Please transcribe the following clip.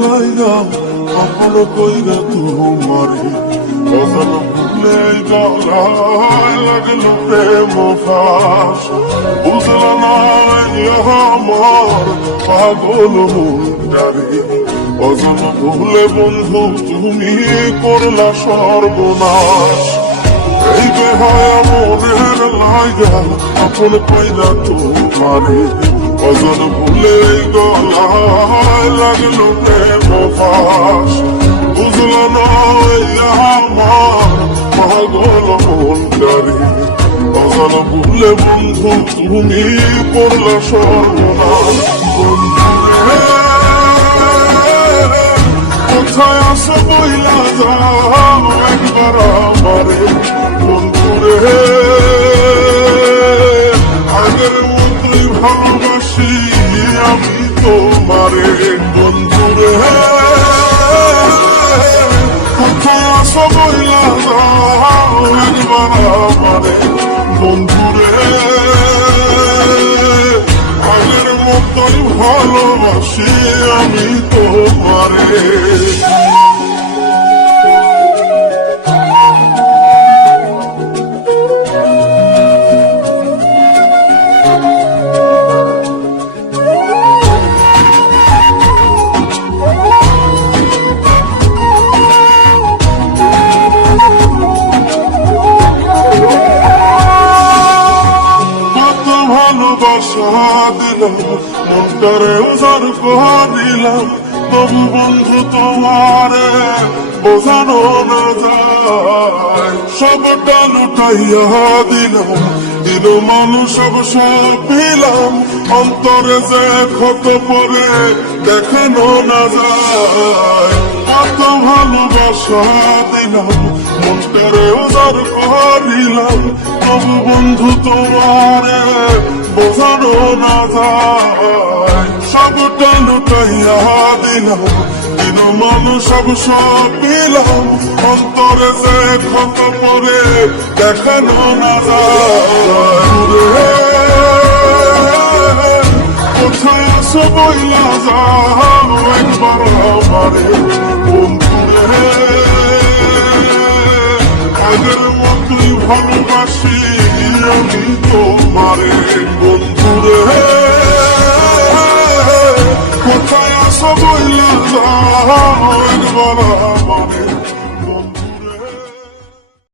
লাইগা কখনো কইরা তোমারে কখন ভুলে গলায় লাগলো প্রেম ফাঁস বুঝলো না আমার পাগল মনটারে অজন ভুলে বন্ধু তুমি করলা সর্বনাশ এই বেহায়া মনের লাইগা কখন কইরা তোমারে অজন ভুলে গলায় লাগলো প্রেম ফাঁস বুঝলো না আমার পাগল মনটারে অজন ভুলে বন্ধু তুমি করলা সর্বনাশ বন্ধুরে কোথায় আসো বইলা যাও একবার আমারে বন্ধুরে আগের মতোই ভালোবাসি আমি তোমারে বন্ধুরে কোথায় আসো বইলা যাও একবার আমারে বন্ধুরে আগের মতোই ভালোবাসি আমি তোমারে ভালোবাসা দিলাম মনটারে উজার করিলাম তবু বন্ধু তোমারে বোঝানো না যায় সবটা লুটাইয়া দিলাম দিল মানুষ সব পেলাম অন্তরে যে ক্ষত পরে দেখানো না যায় কত ভালোবাসা দিলাম মনটারে উজার করিলাম তবু বন্ধু তোমারে বোঝানো না যায় সবটা লুটাইয়া দিলাম দিন মানুষ সব পেলাম অন্তরে যে ক্ষত পরে দেখানো না যায় কোথায় আসো বইলা যাও একবার আমারে বন্ধুরে আগের মতোই ভালোবাসি আমি তোমারে বন্ধুরে কোথায় আসো বইলা যাও একবার আমারে